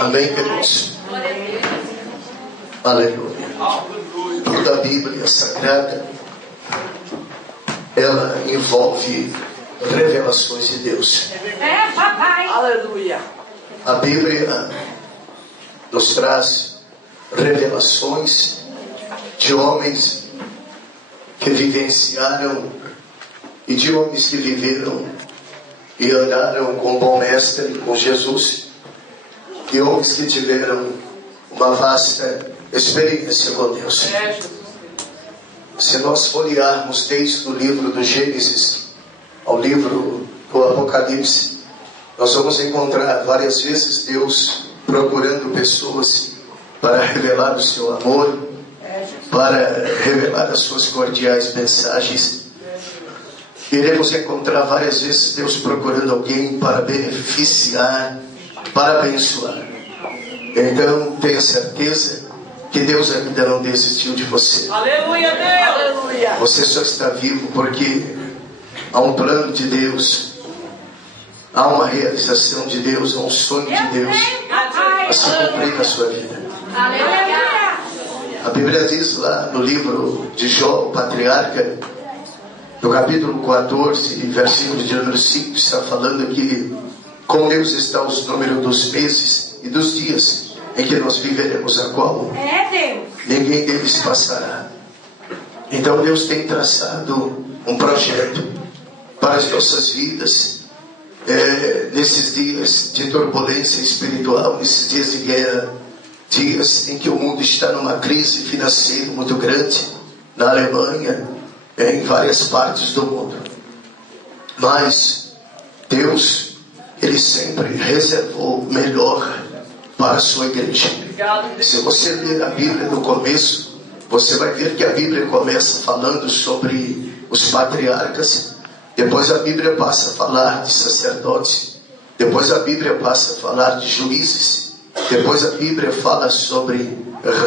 Amém, queridos? Aleluia. Toda a Bíblia Sagrada, ela envolve revelações de Deus. É, papai. Aleluia. A Bíblia nos traz revelações de homens que vivenciaram e de homens que viveram e andaram com o bom mestre, com Jesus, e homens que tiveram uma vasta experiência com Deus. Se nós folhearmos desde o livro do Gênesis ao livro do Apocalipse, nós vamos encontrar várias vezes Deus procurando pessoas para revelar o seu amor, para revelar as suas cordiais mensagens. Iremos encontrar várias vezes Deus procurando alguém para beneficiar, para abençoar. Então tenha certeza que Deus ainda não desistiu de você. Aleluia, Deus. Aleluia. Você só está vivo porque há um plano de Deus, há uma realização de Deus, há um sonho de Deus a se cumprir na sua vida. Aleluia. A Bíblia diz lá no livro de Jó, o patriarca, no capítulo 14, versículo de número 5, está falando que com Deus está os números dos meses e dos dias em que nós viveremos, a qual ninguém deles passará. Então Deus tem traçado um projeto para as nossas vidas, nesses dias de turbulência espiritual, nesses dias de guerra, dias em que o mundo está numa crise financeira muito grande, na Alemanha, em várias partes do mundo. Mas Deus, Ele sempre reservou o melhor para a sua igreja. Se você ler a Bíblia no começo, você vai ver que a Bíblia começa falando sobre os patriarcas, depois a Bíblia passa a falar de sacerdotes, depois a Bíblia passa a falar de juízes, depois a Bíblia fala sobre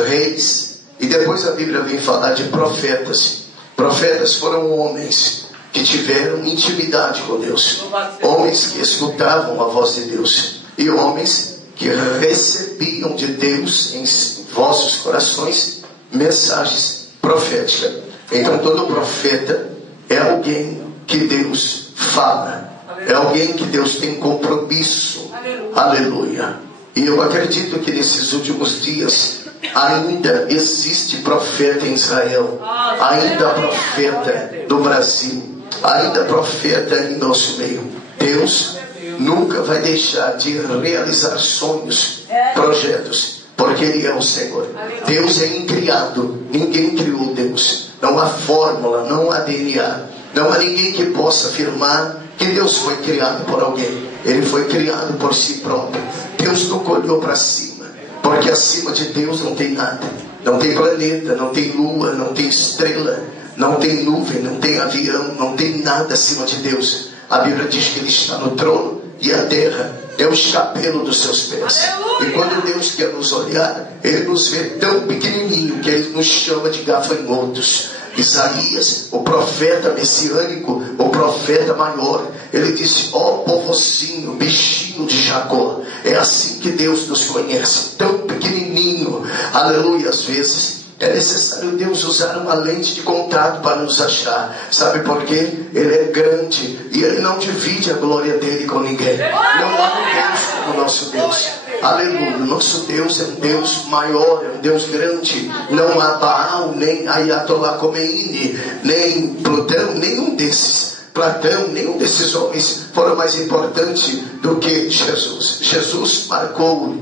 reis, e depois a Bíblia vem falar de profetas. Profetas foram homens que tiveram intimidade com Deus, homens que escutavam a voz de Deus, e homens que recebiam de Deus em vossos corações mensagens proféticas. Então todo profeta é alguém que Deus fala, é alguém que Deus tem compromisso. Aleluia. E eu acredito que nesses últimos dias ainda existe profeta em Israel, ainda profeta no Brasil, ainda profeta em nosso meio. Deus nunca vai deixar de realizar sonhos, projetos, porque Ele é o Senhor. Deus é incriado, ninguém criou Deus. Não há fórmula, não há DNA, não há ninguém que possa afirmar que Deus foi criado por alguém. Ele foi criado por si próprio. Deus nunca olhou para cima, porque acima de Deus não tem nada. Não tem planeta, não tem lua, não tem estrela, não tem nuvem, não tem avião, não tem nada acima de Deus. A Bíblia diz que Ele está no trono e a terra é o escapelo dos seus pés. E quando Deus quer nos olhar, Ele nos vê tão pequenininho que Ele nos chama de gafanhotos. Isaías, o profeta messiânico, o profeta maior, ele disse: ó povozinho, bichinho de Jacó. É assim que Deus nos conhece, tão pequenininho. Aleluia. Às vezes é necessário Deus usar uma lente de contato para nos achar. Sabe por quê? Ele é grande e Ele não divide a glória dele com ninguém. Não há ninguém como o nosso Deus. Aleluia. Nosso Deus é um Deus maior, é um Deus grande. Não há Baal, nem Ayatollah Khomeini, nem Plutão, nenhum desses. Platão, nenhum desses homens foram mais importantes do que Jesus. Jesus marcou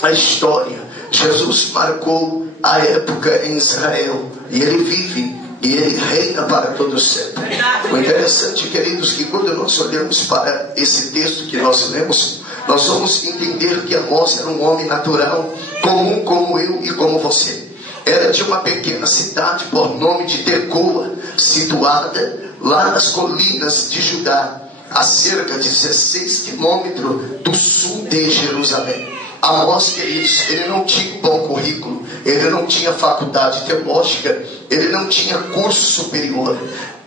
a história. Jesus marcou a época em Israel. E Ele vive e Ele reina para todo sempre. O interessante, queridos, que quando nós olhamos para esse texto que nós lemos, nós vamos entender que Amós era um homem natural, comum como eu e como você. Era de uma pequena cidade por nome de Tecoa, situada lá nas colinas de Judá, a cerca de 16 quilômetros do sul de Jerusalém. Amós, queridos, ele não tinha um bom currículo, ele não tinha faculdade teológica, ele não tinha curso superior.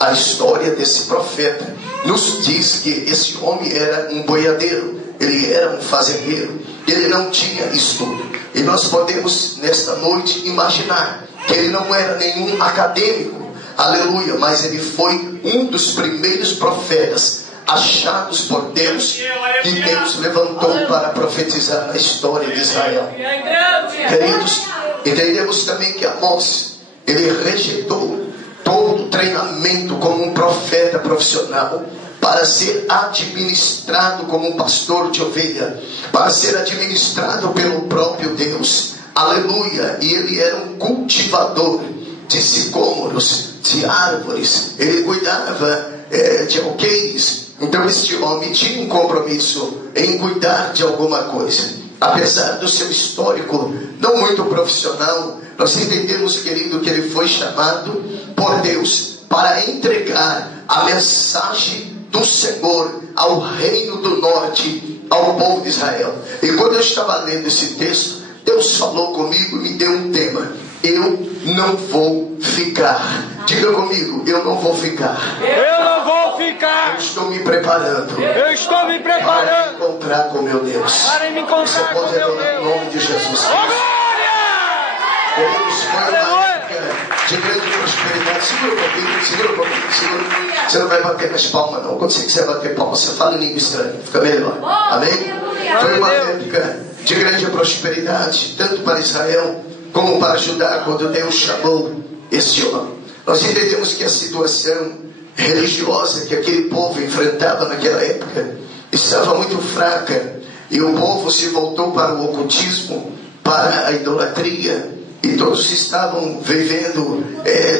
a história desse profeta nos diz que esse homem era um boiadeiro, ele era um fazendeiro, ele não tinha estudo. E nós podemos nesta noite imaginar que ele não era nenhum acadêmico, aleluia, mas ele foi um dos primeiros profetas achados por Deus, que Deus levantou para profetizar a história de Israel. Queridos, entendemos também que Amós, ele rejeitou todo o treinamento como um profeta profissional, para ser administrado como um pastor de ovelha, para ser administrado pelo próprio Deus, aleluia. E ele era um cultivador de sicômoros, de árvores, ele cuidava de alqueires. Então este homem tinha um compromisso em cuidar de alguma coisa. Apesar do seu histórico não muito profissional, nós entendemos, querido, que ele foi chamado por Deus para entregar a mensagem do Senhor ao reino do norte, ao povo de Israel. E quando eu estava lendo esse texto, Deus falou comigo e me deu um tema: eu não vou ficar. Diga comigo: eu não vou ficar. Eu não vou ficar. Eu estou me preparando. Eu estou me Para preparando me encontrar com meu Deus. para me Você encontrar com pode meu adorar o Deus. nome de Jesus. Oh, glória! Queridos, foi uma Aleluia! época de grande prosperidade. Segura um pouquinho, segura um pouquinho, segura. Você não vai bater nas palmas, não. Quando você quiser bater palmas, você fala em língua estranha, fica melhor. Amém? Foi uma época de grande prosperidade, tanto para Israel como para Judá, quando Deus chamou este homem. Nós entendemos que a situação religiosa que aquele povo enfrentava naquela época estava muito fraca, e o povo se voltou para o ocultismo, para a idolatria, e todos estavam vivendo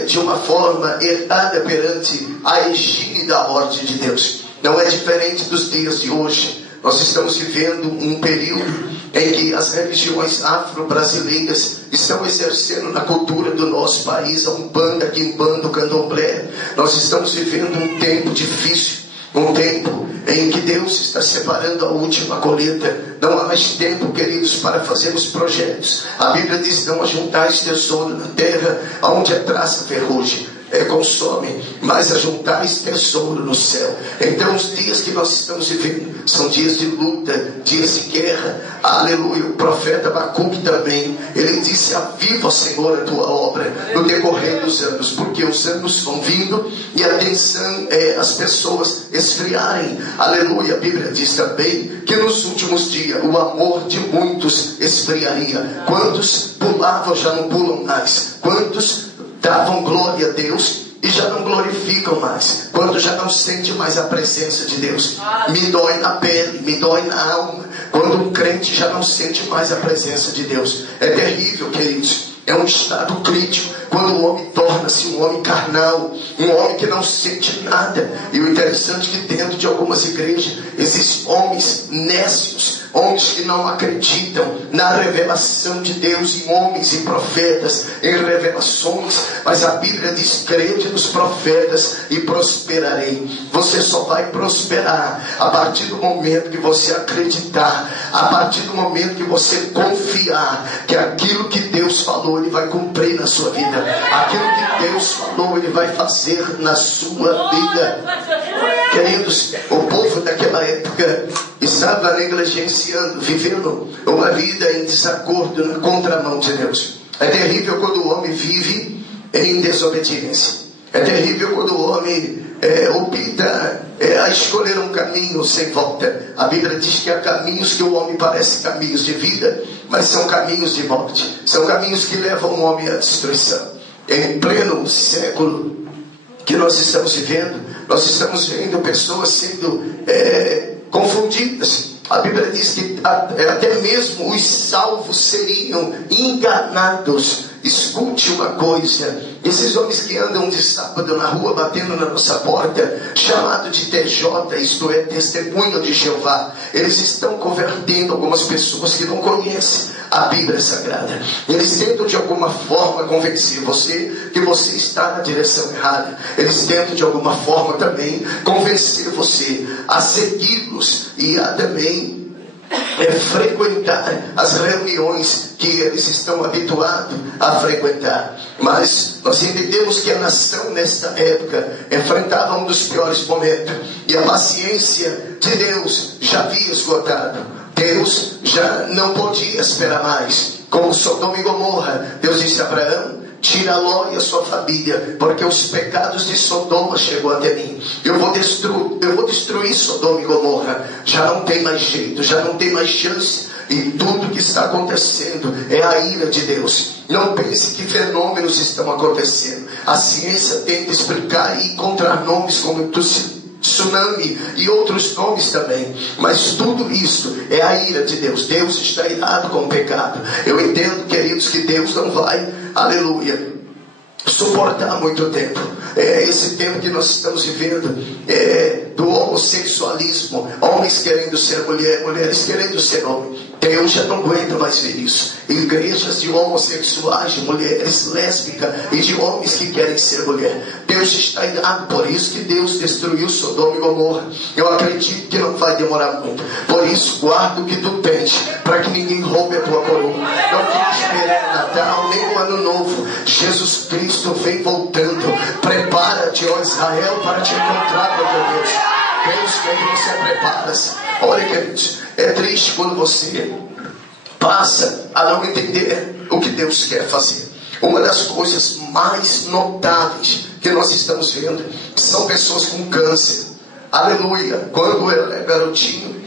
de uma forma errada perante a higiene da ordem de Deus. Não é diferente dos dias de hoje. Nós estamos vivendo um período em que as religiões afro-brasileiras estão exercendo na cultura do nosso país a Umbanda, Quimbanda, o Candomblé. Nós estamos vivendo um tempo difícil, um tempo em que Deus está separando a última colheita. Não há mais tempo, queridos, para fazermos projetos. A Bíblia diz: não ajuntais tesouro na terra, onde a traça ferrugem consome, mas ajuntais tesouro no céu. Então os dias que nós estamos vivendo são dias de luta, dias de guerra, aleluia. O profeta Abacuque também, ele disse: aviva, Senhor, a tua obra no decorrer dos anos, porque os anos vão vindo e a tensão é as pessoas esfriarem, aleluia. A Bíblia diz também que nos últimos dias o amor de muitos esfriaria. Quantos pulavam já não pulam mais, quantos davam glória a Deus e já não glorificam mais, quando já não sente mais a presença de Deus. Me dói na pele, me dói na alma, quando um crente já não sente mais a presença de Deus. É terrível, queridos. É um estado crítico quando o homem torna-se um homem carnal, um homem que não sente nada. E o interessante é que dentro de algumas igrejas existem homens nécios, homens que não acreditam na revelação de Deus, em homens e profetas, em revelações. Mas a Bíblia diz: crede nos profetas e prosperarei. Você só vai prosperar a partir do momento que você acreditar, a partir do momento que você confiar que aquilo que Deus falou, Ele vai cumprir na sua vida. Aquilo que Deus falou, Ele vai fazer na sua vida. Queridos, o povo daquela época estava negligenciando, vivendo uma vida em desacordo, na contramão de Deus. É terrível quando o homem vive em desobediência. É terrível quando o homem opta a escolher um caminho sem volta. A Bíblia diz que há caminhos que o homem parece caminhos de vida, mas são caminhos de morte. São caminhos que levam o homem à destruição. Em pleno século que nós estamos vivendo, nós estamos vendo pessoas sendo confundidas. A Bíblia diz que até mesmo os salvos seriam enganados. Escute uma coisa: esses homens que andam de sábado na rua batendo na nossa porta, chamado de TJ, isto é, testemunho de Jeová, eles estão convertendo algumas pessoas que não conhecem a Bíblia Sagrada. Eles tentam de alguma forma convencer você que você está na direção errada. Eles tentam de alguma forma também convencer você a segui-los e a também é frequentar as reuniões que eles estão habituados a frequentar. Mas nós entendemos que a nação nesta época enfrentava um dos piores momentos, e a paciência de Deus já havia esgotado. Deus já não podia esperar mais. Como Sodoma e Gomorra, Deus disse a Abraão: tira Ló e a sua família, porque os pecados de Sodoma chegou até mim. Eu vou destruir Sodoma e Gomorra. Já não tem mais jeito, já não tem mais chance. E tudo que está acontecendo é a ira de Deus. Não pense que fenômenos estão acontecendo. A ciência tenta explicar e encontrar nomes como tsunami e outros nomes também, mas tudo isso é a ira de Deus. Deus está irado com o pecado. Eu entendo, queridos, que Deus não vai, aleluia, suportar muito tempo. Esse tempo que nós estamos vivendo do homossexualismo, homens querendo ser mulher, mulheres querendo ser homem. Deus já não aguenta mais ver isso. Igrejas de homossexuais, de mulheres lésbicas e de homens que querem ser mulher. Deus está irado, por isso que Deus destruiu Sodoma e Gomorra. Eu acredito que não vai demorar muito. Por isso, guarda o que tu tens, para que ninguém roube a tua coroa. Não fique esperando Natal, nem o Ano Novo. Jesus Cristo vem voltando. Prepara-te, ó Israel, para te encontrar com teu Deus. Deus quer que você prepare-se. Olha, queridos, é triste quando você passa a não entender o que Deus quer fazer. Uma das coisas mais notáveis que nós estamos vendo são pessoas com câncer. Aleluia. Quando eu era garotinho,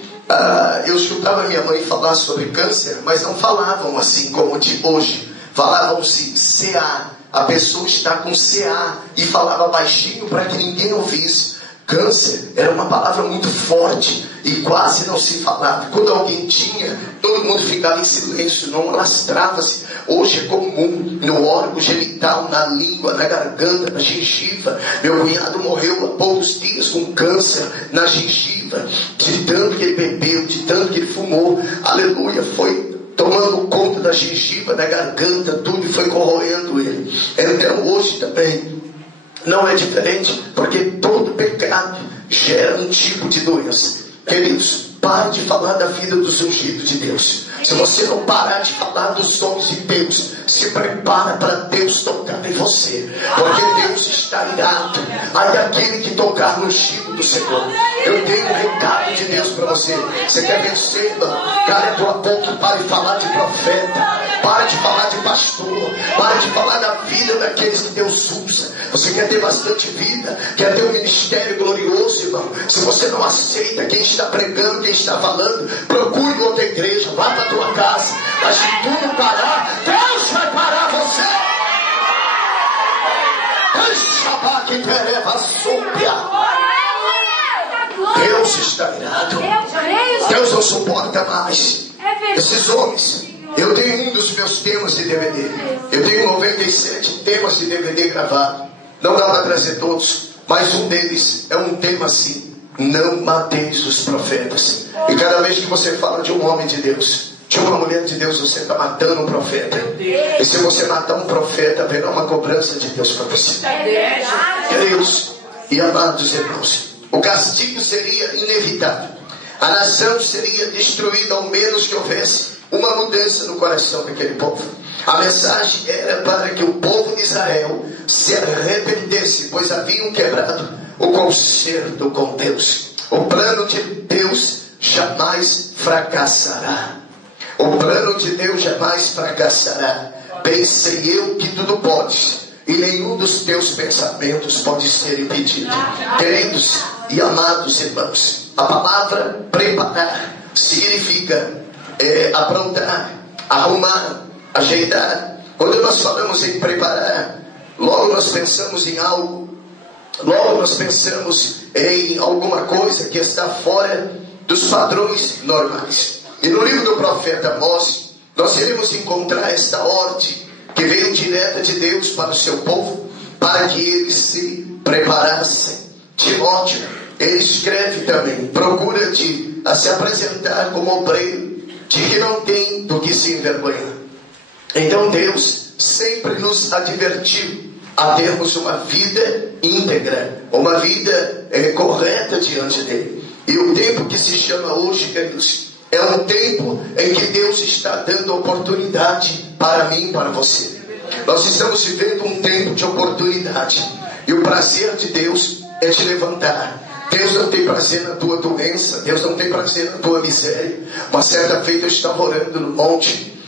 eu escutava minha mãe falar sobre câncer, mas não falavam assim como de hoje. Falavam-se CA. A pessoa está com CA, e falava baixinho para que ninguém ouvisse. Câncer era uma palavra muito forte e quase não se falava. Quando alguém tinha, todo mundo ficava em silêncio, não alastrava-se. Hoje é comum, no órgão genital, na língua, na garganta, na gengiva. Meu cunhado morreu há poucos dias com câncer na gengiva, de tanto que ele bebeu, de tanto que ele fumou. Aleluia, foi tomando conta da gengiva, da garganta, tudo, e foi corroendo ele. Então hoje também não é diferente, porque todo pecado gera um tipo de doença. Queridos, pare de falar da vida dos ungidos de Deus. Se você não parar de falar dos dons de Deus, se prepara para Deus tocar em você, porque Deus está irado. Aí aquele que tocar no ungido do Senhor. Eu tenho um recado de Deus para você. Você quer vencer, irmão? Cara, a tua boca, pare de falar de profeta, pare de falar de pastor, pare de falar da vida daqueles que Deus usa. Você quer ter bastante vida, quer ter um ministério glorioso, irmão? Se você não aceita quem está pregando, quem está falando, procure outra igreja, vá para a tua casa. Mas se tudo parar, Deus vai parar você. Deus está irado. Deus não suporta mais esses homens. Eu tenho um dos meus temas de DVD. Eu tenho 97 temas de DVD gravados. Não dá para trazer todos, mas um deles é um tema assim: não mateis os profetas. E cada vez que você fala de um homem de Deus, de uma mulher de Deus, você está matando um profeta. E se você matar um profeta, haverá uma cobrança de Deus para você. Queridos e amados irmãos, o castigo seria inevitável. A nação seria destruída, ao menos que houvesse uma mudança no coração daquele povo. A mensagem era para que o povo de Israel se arrependesse, pois haviam quebrado o concerto com Deus. O plano de Deus jamais fracassará. O plano de Deus jamais fracassará. Bem sei eu que tudo podes, e nenhum dos teus pensamentos pode ser impedido. Queridos e amados irmãos, a palavra preparar significa aprontar, arrumar, ajeitar. Quando nós falamos em preparar, logo nós pensamos em algo, logo nós pensamos em alguma coisa que está fora dos padrões normais. E no livro do profeta Amós, nós iremos encontrar esta ordem que veio direta de Deus para o seu povo, para que eles se preparassem. Timóteo, ele escreve também: procura se apresentar como obreiro, de que não tem do que se envergonhar. Então Deus sempre nos advertiu a termos uma vida íntegra, uma vida correta diante dele. E o tempo que se chama hoje, queridos, É um tempo em que Deus está dando oportunidade para mim e para você. Nós estamos vivendo um tempo de oportunidade. E o prazer de Deus é te levantar. Deus não tem prazer na tua doença. Deus não tem prazer na tua miséria. Uma certa feita eu estava orando no monte.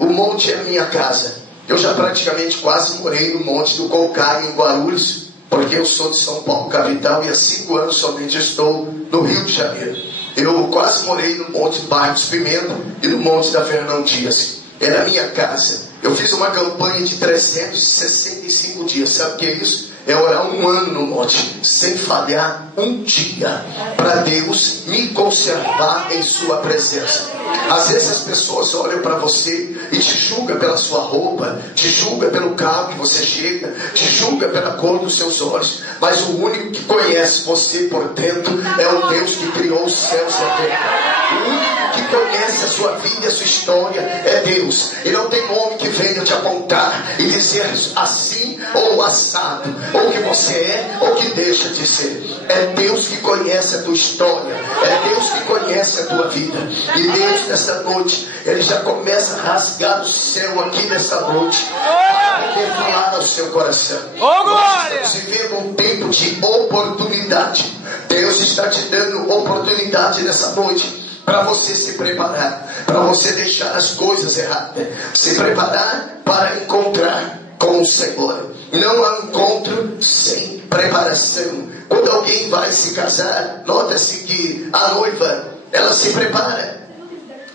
O monte é a minha casa. Eu já praticamente quase morei no monte do Cocai, em Guarulhos, porque eu sou de São Paulo, capital, e há 5 anos somente estou no Rio de Janeiro. Eu quase morei no monte do Bairro dos Pimenta e no monte da Fernão Dias. Era a minha casa. Eu fiz uma campanha de 365 dias. Sabe o que é isso? É orar 1 ano no monte, sem falhar um dia, para Deus me conservar em sua presença. Às vezes as pessoas olham para você e te julgam pela sua roupa, te julgam pelo carro que você chega, te julgam pela cor dos seus olhos, mas o único que conhece você por dentro é o Deus que criou os céus e a terra. O único que conhece a sua vida e a sua história é Deus. E não tem homem que venha te apontar e dizer assim ou assado, ou que você é ou que deixa de ser. É Deus que conhece a tua história, é Deus que conhece a tua vida. E Deus nessa noite, Ele já começa a rasgar o céu aqui nessa noite para revelar ao seu coração. Nós estamos vivendo um tempo de oportunidade. Deus está te dando oportunidade nessa noite para você se preparar, para você deixar as coisas erradas, se preparar para encontrar com o Senhor. Não há encontro sem preparação. Quando alguém vai se casar, nota-se que a noiva, ela se prepara.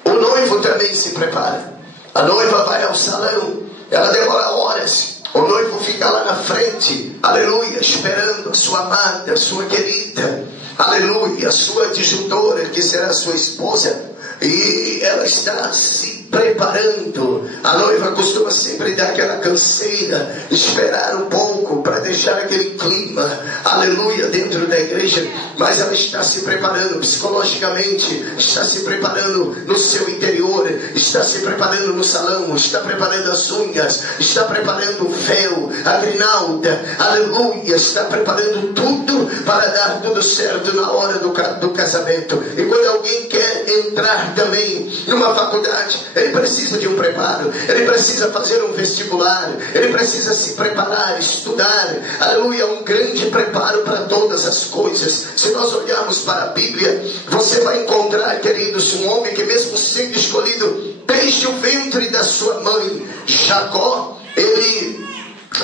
O noivo também se prepara. A noiva vai ao salão, ela demora horas. O noivo fica lá na frente, aleluia, esperando a sua amada, a sua querida, aleluia, a sua disjuntora, que será sua esposa. E ela está se preparando. A noiva costuma sempre dar aquela canseira, esperar um pouco para deixar aquele clima, aleluia, dentro da igreja. Mas ela está se preparando psicologicamente, está se preparando no seu interior, está se preparando no salão, está preparando as unhas, está preparando o véu, a grinalda, aleluia, está preparando tudo para dar tudo certo na hora do casamento. E quando alguém quer entrar também numa faculdade, ele precisa de um preparo, ele precisa fazer um vestibular, ele precisa se preparar, estudar, aleluia, um grande preparo para todas as coisas. Se nós olharmos para a Bíblia, você vai encontrar, queridos, um homem que mesmo sendo escolhido desde o ventre da sua mãe, Jacó, ele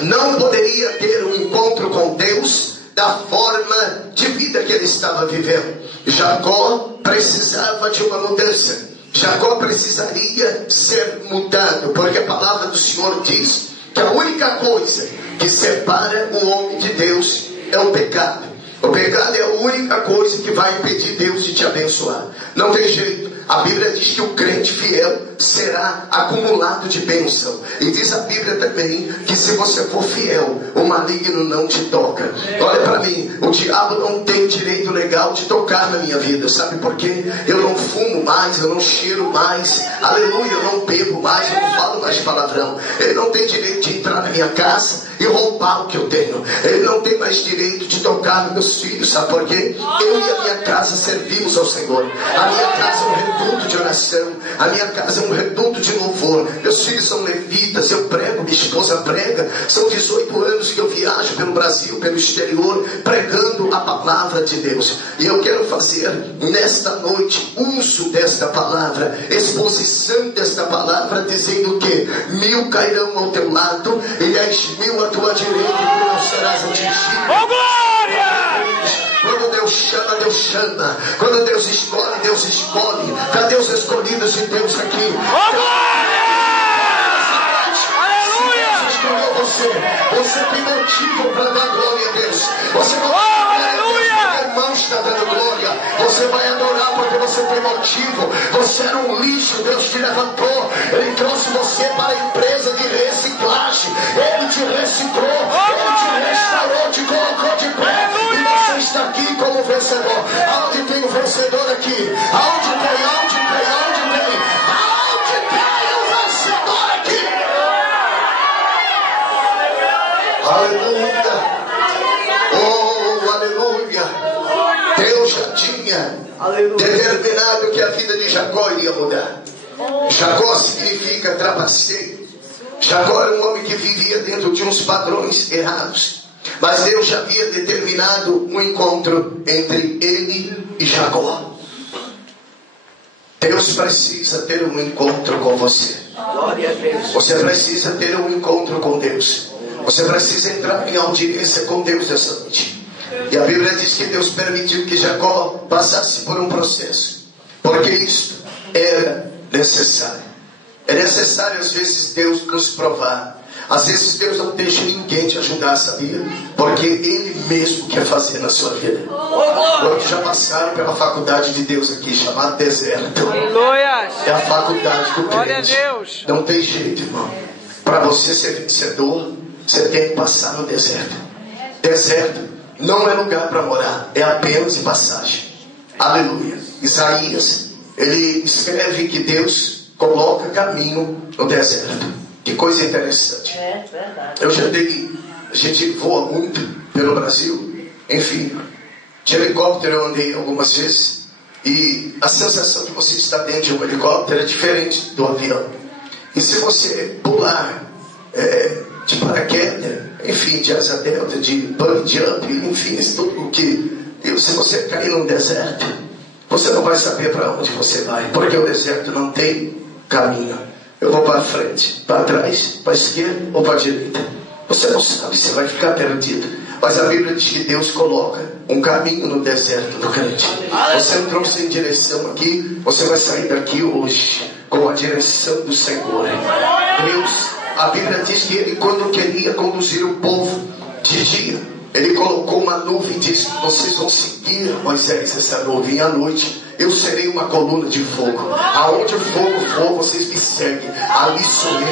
não poderia ter um encontro com Deus da forma de vida que ele estava vivendo. Jacó precisava de uma mudança. Jacó precisaria ser mudado, porque a palavra do Senhor diz que a única coisa que separa o homem de Deus é o pecado. O pecado é a única coisa que vai impedir Deus de te abençoar. Não tem jeito. A Bíblia diz que o crente fiel será acumulado de bênção. E diz a Bíblia também que se você for fiel, o maligno não te toca. Olha para mim, o diabo não tem direito legal de tocar na minha vida. Sabe por quê? Eu não fumo mais, eu não cheiro mais, aleluia, eu não bebo mais, eu não falo mais palavrão. Ele não tem direito de entrar na minha casa e roubar o que eu tenho. Ele não tem mais direito de tocar nos meus filhos. Sabe por quê? Eu e a minha casa servimos ao Senhor. A minha casa é um reduto de oração, a minha casa é um reduto de louvor. Meus filhos são levitas, eu prego, minha esposa prega. São 18 anos que eu viajo pelo Brasil, pelo exterior, pregando a palavra de Deus. E eu quero fazer nesta noite uso desta palavra, exposição desta palavra, dizendo que 1000 cairão ao teu lado e 10.000 à tua direita, e tu não serás atingido. Oh, glória! Quando Deus chama, Deus chama. Quando Deus escolhe, Deus escolhe. Cadê os escolhidos de Deus aqui? Oh, glória! Aleluia! Se Deus escolheu você tem motivo para dar glória a Deus. Você não vai adorar porque o irmão está dando glória. Você vai adorar porque você tem motivo. Você era um lixo, Deus te levantou. Ele trouxe você para a empresa de reciclagem. Ele te reciclou, Ele te restaurou, te colocou de pé. E você está aqui como vencedor. Aonde tem o vencedor aqui? Aonde tem? Aonde tem? Aonde tem? Aonde tem o vencedor aqui? Aleluia! Oh, aleluia! Deus já tinha determinado que a vida de Jacó iria mudar. Jacó significa trapaceiro. Jacó era um homem que vivia dentro de uns padrões errados. Mas Deus já havia determinado um encontro entre ele e Jacó. Deus precisa ter um encontro com você. Você precisa ter um encontro com Deus. Você precisa entrar em audiência com Deus essa noite. E a Bíblia diz que Deus permitiu que Jacó passasse por um processo, porque isso era necessário. É necessário às vezes Deus nos provar. Às vezes Deus não deixa ninguém te ajudar, sabia? Porque Ele mesmo quer fazer na sua vida. Quantos já passaram pela faculdade de Deus aqui, chamada deserto? É a faculdade do crente. Não tem jeito, irmão. Para você ser vencedor, você tem que passar no deserto. Deserto não é lugar para morar, é apenas de passagem. Aleluia. Isaías, ele escreve que Deus coloca caminho no deserto. Que coisa interessante. Eu já dei, a gente voa muito pelo Brasil, enfim, de helicóptero eu andei algumas vezes, e a sensação de você estar dentro de um helicóptero é diferente do avião. E se você pular de paraquedas, enfim, de asa delta, de bungee jump, enfim, tudo o que, se você cair num deserto, você não vai saber para onde você vai, porque o deserto não tem caminho. Eu vou para frente, para trás, para a esquerda ou para a direita. Você não sabe, você vai ficar perdido. Mas a Bíblia diz que Deus coloca um caminho no deserto do crente. Você entrou sem direção aqui, você vai sair daqui hoje com a direção do Senhor. Deus, a Bíblia diz que Ele, quando queria conduzir o povo de dia, Ele colocou uma nuvem e disse: vocês vão seguir, Moisés, essa nuvem. À noite eu serei uma coluna de fogo. Aonde o fogo for, vocês me seguem. Ali sou eu.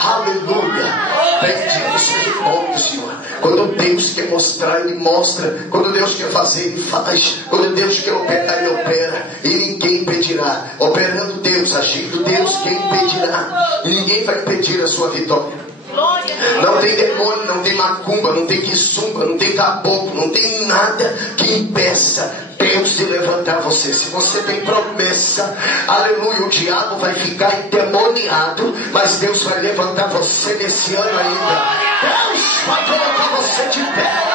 Aleluia. Bendito seja o nome do Senhor. Quando Deus quer mostrar, Ele mostra. Quando Deus quer fazer, Ele faz. Quando Deus quer operar, Ele opera. E ninguém impedirá. Operando Deus, agindo Deus, quem impedirá? E ninguém vai impedir a sua vitória. Não tem demônio, não tem macumba, não tem quiçumba, não tem caboclo, não tem nada que impeça Deus de levantar você. Se você tem promessa, aleluia, o diabo vai ficar endemoniado, mas Deus vai levantar você nesse ano ainda. Deus vai colocar você de pé.